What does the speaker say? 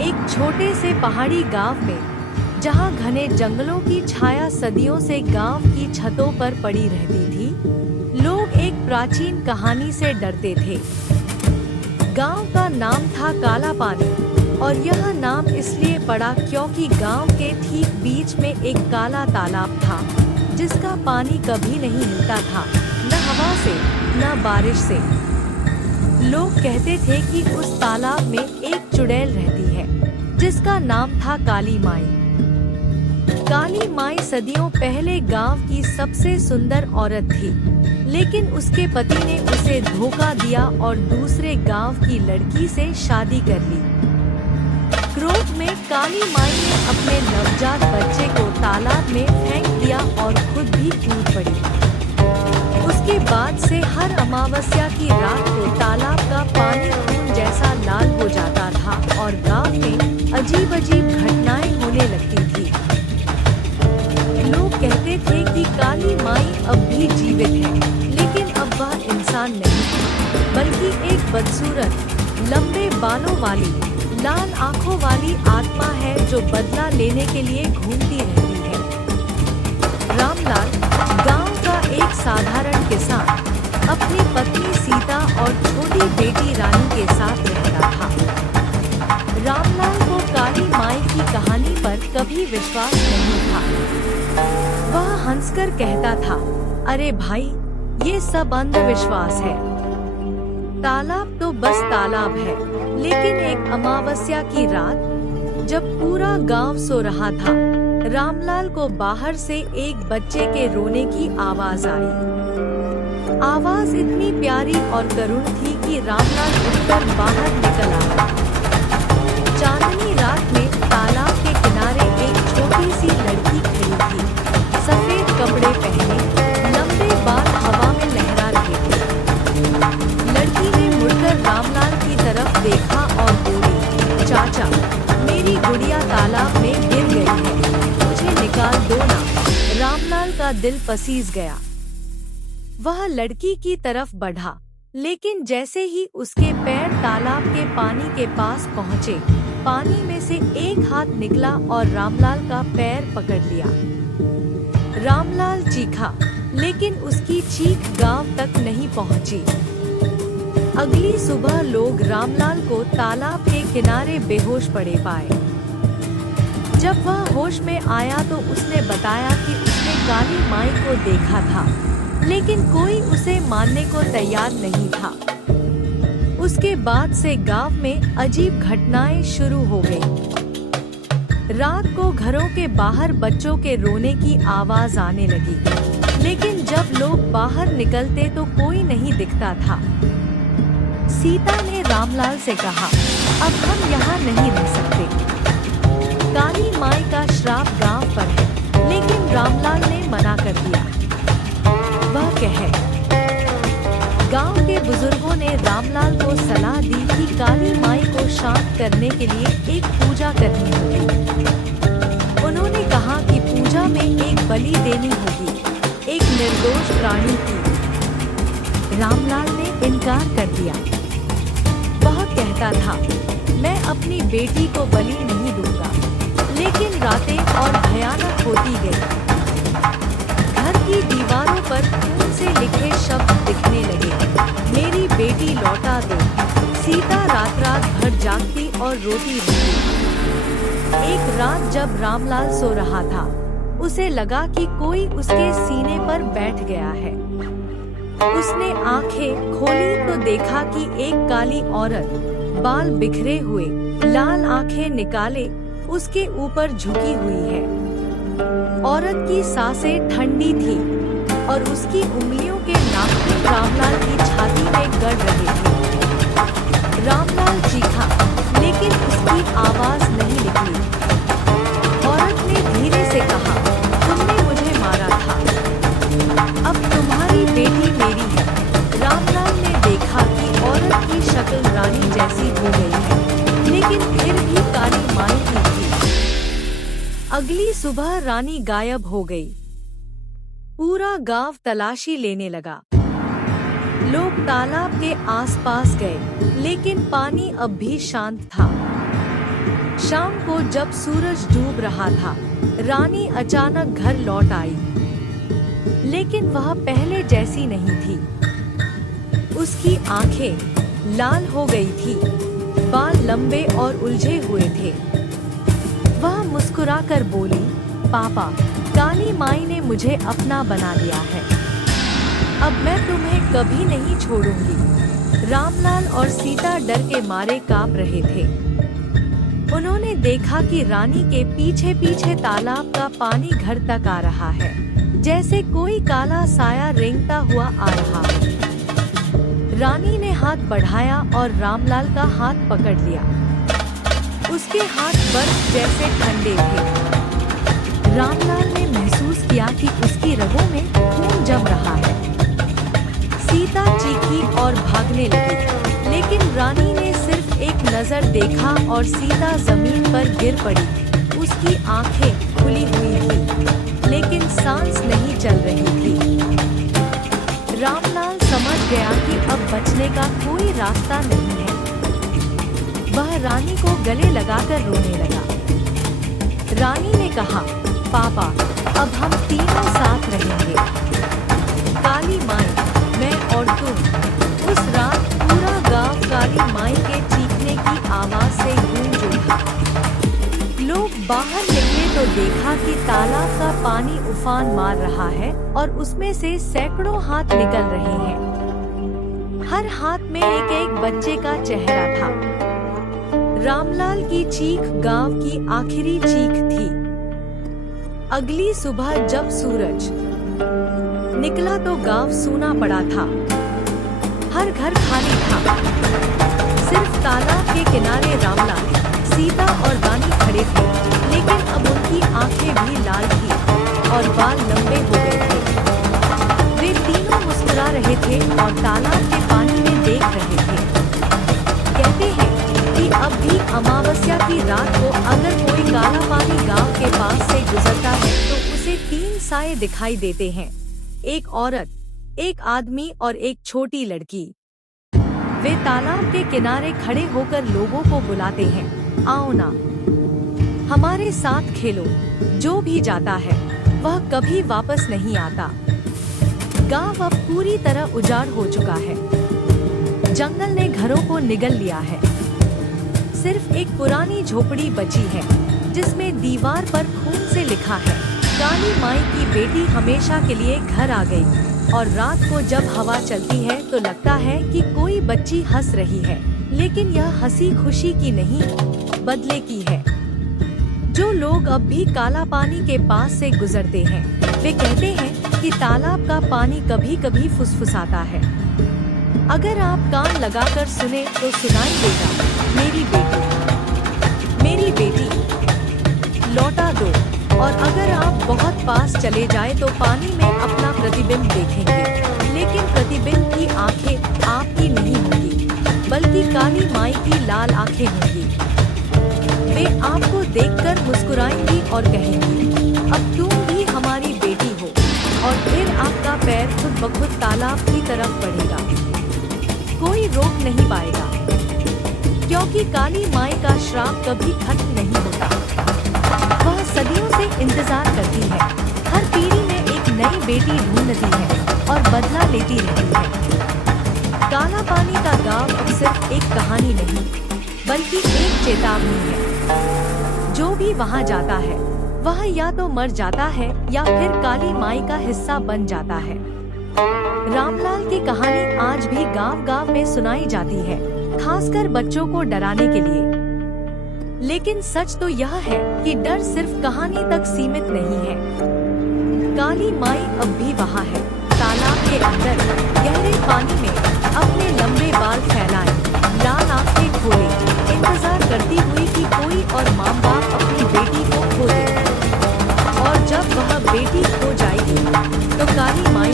एक छोटे से पहाड़ी गांव में, जहां घने जंगलों की छाया सदियों से गांव की छतों पर पड़ी रहती थी, लोग एक प्राचीन कहानी से डरते थे। गांव का नाम था काला पानी, और यह नाम इसलिए पड़ा क्योंकि गांव के ठीक बीच में एक काला तालाब था, जिसका पानी कभी नहीं मिलता था, न हवा से न बारिश से। लोग कहते थे कि उस तालाब में एक चुड़ैल रहती है, जिसका नाम था काली माई। काली माई सदियों पहले गांव की सबसे सुंदर औरत थी, लेकिन उसके पति ने उसे धोखा दिया और दूसरे गांव की लड़की से शादी कर ली। क्रोध में काली माई ने अपने नवजात बच्चे को तालाब में फेंक दिया और खुद भी कूद पड़ी। उसके बाद से हर अमावस्या की रात को तालाब का पानी खून जैसा लाल हो जाता था और गांव में अजीब-अजीब घटनाएं होने लगती थी। लोग कहते थे कि काली माई अब भी जीवित है, लेकिन अब वह इंसान नहीं, बल्कि एक बदसूरत, लंबे बालों वाली, लाल आंखों वाली आत्मा है जो बदला लेने के लिए घूमती रहती है। रामलाल, गांव का एक साधारण किसान, अपनी पत्नी सीता और छोटी बेटी रानी के साथ रहता था। रामलाल को काली माई की कहानी पर कभी विश्वास नहीं था। वह हंसकर कहता था, अरे भाई, ये सब अंधविश्वास है। तालाब तो बस तालाब है। लेकिन एक अमावस्या की रात, जब पूरा गांव सो रहा था, रामलाल को बाहर से एक बच्चे के रोने की आवाज आई। आवाज इतनी प्यारी और करुण थी कि रामलाल उठकर बाहर निकल आया। चांदनी रात में तालाब के किनारे एक छोटी सी लड़की खड़ी थी। सफेद कपड़े पहने, लंबे बाल हवा में लहरा रहे थे। लड़की ने मुड़कर रामलाल की तरफ देखा और बोली, चाचा, मेरी गुड़िया तालाब में गिर गई है, मुझे निकाल दो ना। रामलाल का दिल पसीज गया। वह लड़की की तरफ बढ़ा, लेकिन जैसे ही उसके पैर तालाब के पानी के पास पहुँचे, पानी में से एक हाथ निकला और रामलाल का पैर पकड़ लिया। रामलाल चीखा, लेकिन उसकी चीख गांव तक नहीं पहुंची। अगली सुबह लोग रामलाल को तालाब के किनारे बेहोश पड़े पाए। जब वह होश में आया तो उसने बताया कि उसने काली माई को देखा था, लेकिन कोई उसे मानने को तैयार नहीं था। उसके बाद से गांव में अजीब घटनाएं शुरू हो गईं। रात को घरों के बाहर बच्चों के रोने की आवाज आने लगी, लेकिन जब लोग बाहर निकलते तो कोई नहीं दिखता था। सीता ने रामलाल से कहा, अब हम यहाँ नहीं रह सकते। काली माई का श्राप गांव पर है, लेकिन रामलाल ने मना कर दिया। वह कहे, गांव के बुजुर्गों ने रामलाल को सलाह दी कि काली माई को शांत करने के लिए एक पूजा करनी होगी। उन्होंने कहा कि पूजा में एक बलि देनी होगी, एक निर्दोष प्राणी की। रामलाल ने इनकार कर दिया। वह कहता था, मैं अपनी बेटी को बलि नहीं दूंगा। लेकिन रातें और भयानक होती गई। घर की दीवारों पर खून से लिखे शब्द दिखने लगे, मेरी बेटी लौटा दो। सीता रात भर जागती और रोती रही। एक रात जब रामलाल सो रहा था, उसे लगा कि कोई उसके सीने पर बैठ गया है। उसने आंखें खोली तो देखा कि एक काली औरत, बाल बिखरे हुए, लाल आंखें निकाले, उसके ऊपर झुकी हुई है। औरत की सांसें ठंडी थी और उसकी उंगलियों के नाखून रामलाल की छाती में गड़ रहे थे। रामलाल चीखा, लेकिन उसकी आवाज नहीं निकली। औरत ने धीरे से कहा, तुमने मुझे मारा था, अब तुम्हारी बेटी मेरी है। रामलाल ने देखा कि औरत की शक्ल रानी जैसी हो गई है, लेकिन फिर भी काली माई की थी। अगली सुबह रानी गायब हो गई। पूरा गांव तलाशी लेने लगा। लोग तालाब के आसपास गए, लेकिन पानी अब भी शांत था। शाम को जब सूरज डूब रहा था, रानी अचानक घर लौट आई। लेकिन वह पहले जैसी नहीं थी। उसकी आंखें लाल हो गई थी, बाल लंबे और उलझे हुए थे। वह मुस्कुराकर बोली, पापा, काली माई ने मुझे अपना बना लिया है। अब मैं तुम्हें कभी नहीं छोड़ूंगी। रामलाल और सीता डर के मारे कांप रहे थे। उन्होंने देखा कि रानी के पीछे पीछे तालाब का पानी घर तक आ रहा है, जैसे कोई काला साया रेंगता हुआ आ रहा है। रानी ने हाथ बढ़ाया और रामलाल का हाथ पकड़ लिया। उसके हाथ बर्फ जैसे ठंडे थे। रामलाल ने महसूस किया कि उसकी रगों में खून जम रहा है। सीता चीखी और भागने लगी, लेकिन रानी ने सिर्फ एक नजर देखा और सीता जमीन पर गिर पड़ी। उसकी आंखें खुली हुई थी, लेकिन सांस नहीं चल रही थी। रामलाल समझ गया कि अब बचने का कोई रास्ता नहीं है। वह रानी को गले लगाकर रोने लगा। रानी ने कहा, पापा, अब हम तीनों साथ रहेंगे। काली माई, मैं और तुम। उस रात पूरा गांव काली माई के चीखने की आवाज से गूंज उठा। लोग बाहर निकले तो देखा कि तालाब का पानी उफान मार रहा है और उसमें से सैकड़ों हाथ निकल रहे हैं। हर हाथ में एक एक बच्चे का चेहरा था। रामलाल की चीख गांव की आखिरी चीख थी। अगली सुबह जब सूरज निकला तो गांव सूना पड़ा था। हर घर खाली था। सिर्फ तालाब के किनारे रामलाल, सीता और रानी खड़े थे, लेकिन अब उनकी आंखें भी लाल थी और बाल लंबे हो गए थे। वे तीनों मुस्कुरा रहे थे और तालाब के पानी में देख रहे थे। कहते हैं कि अब भी अमावस्या की रात को अगर कोई काला पानी गांव के पास से गुजरता है तो उसे 3 साए दिखाई देते हैं, एक औरत, एक आदमी और एक छोटी लड़की। वे तालाब के किनारे खड़े होकर लोगों को बुलाते हैं, आओ ना, हमारे साथ खेलो। जो भी जाता है वह कभी वापस नहीं आता। गांव अब पूरी तरह उजाड़ हो चुका है। जंगल ने घरों को निगल लिया है। सिर्फ एक पुरानी झोपड़ी बची है, जिसमें दीवार पर खून से लिखा है, काली माई की बेटी हमेशा के लिए घर आ गई। और रात को जब हवा चलती है तो लगता है कि कोई बच्ची हंस रही है, लेकिन यह हंसी खुशी की नहीं, बदले की है। जो लोग अब भी काला पानी के पास से गुजरते हैं, वे कहते हैं कि तालाब का पानी कभी कभी फुसफुसाता है। अगर आप कान लगाकर सुने तो सुनाई देगा, मेरी बेटी लौटा दो। और अगर आप बहुत पास चले जाए तो पानी में अपना प्रतिबिंब देखेंगे, लेकिन प्रतिबिंब की आंखें आपकी नहीं होंगी, बल्कि काली माई की लाल आंखें होंगी। वे आपको देखकर मुस्कुराएंगी और कहेंगी, अब तुम भी हमारी बेटी हो। और फिर आपका पैर खुद ब खुद तालाब की तरफ बढ़ेगा। कोई रोक नहीं पाएगा, क्योंकि काली माई का श्राप कभी खत्म नहीं होता। वह सदियों से इंतजार करती है, हर पीढ़ी में एक नई बेटी ढूंढती है और बदला लेती रहती है। काला पानी का गांव अब सिर्फ एक कहानी नहीं, बल्कि एक चेतावनी है। जो भी वहां जाता है वह या तो मर जाता है या फिर काली माई का हिस्सा बन जाता है। रामलाल की कहानी आज भी गांव-गांव में सुनाई जाती है, खासकर बच्चों को डराने के लिए। लेकिन सच तो यह है कि डर सिर्फ कहानी तक सीमित नहीं है। काली माई अब भी वहाँ है, तालाब के अंदर, गहरे पानी में, अपने लंबे बाल फैलाए, लाल आंखें खोले, इंतजार करती हुई कि कोई और माँ बाप अपनी बेटी को खो दे। और जब वह बेटी खो जाएगी तो काली माई